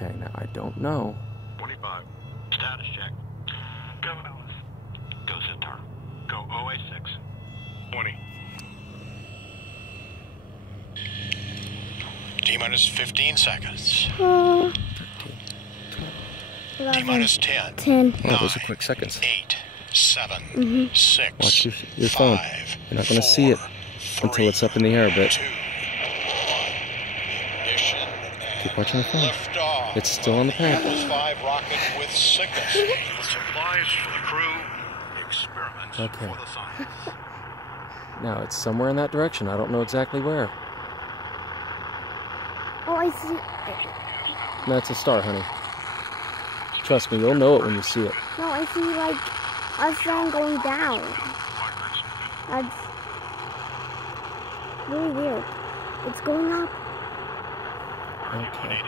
Okay, now I don't know. 25. Status check. Go Alice. Go Sitar. Go OA6. 20. T-minus 15 seconds. 11, T-minus 10. 10. Oh, those are quick seconds. 8, 7, 6, Watch your phone. 5, You're not going to see it until it's up in the air a bit. 2, 1. Ignition. Keep watching the phone. Liftoff. It's still on the path. Atlas 5 rocket with signal. Supplies for the crew. Experiments Okay. for the science. Now, it's somewhere in that direction. I don't know exactly where. Oh, I see. That's a star, honey. Trust me, you'll know it when you see it. No, I see like a sun going down. That's really weird. It's going up. Okay.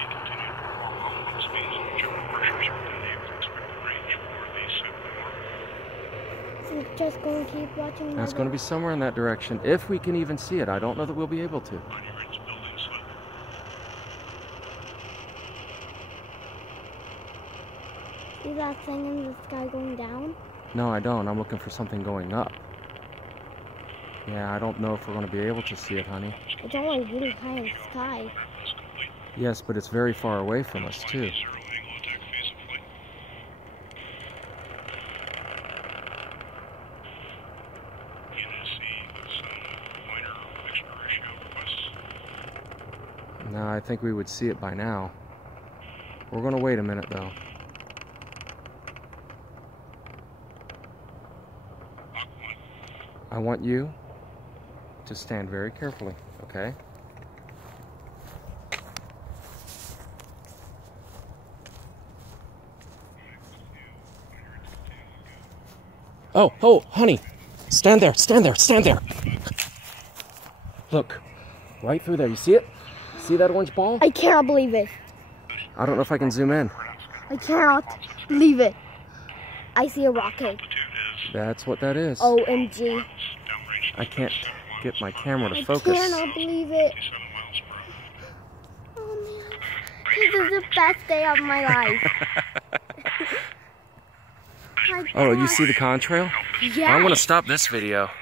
So just going to keep watching. Now, it's going to be somewhere in that direction, if we can even see it. I don't know that we'll be able to. See that thing in the sky going down? No, I don't. I'm looking for something going up. Yeah, I don't know if we're going to be able to see it, honey. It's only really high in the sky. Yes, but it's very far away from us, too. No, I think we would see it by now. We're going to wait a minute, though. I want you to stand very carefully, okay? Oh, honey, stand there, stand there, stand there. Look, right through there, you see it? See that orange ball? I cannot believe it. I don't know if I can zoom in. I cannot believe it. I see a rocket. That's what that is. OMG. I can't get my camera to focus. I cannot believe it. Oh man, this is the best day of my life. Oh, you see the contrail? Yeah. I'm going to stop this video.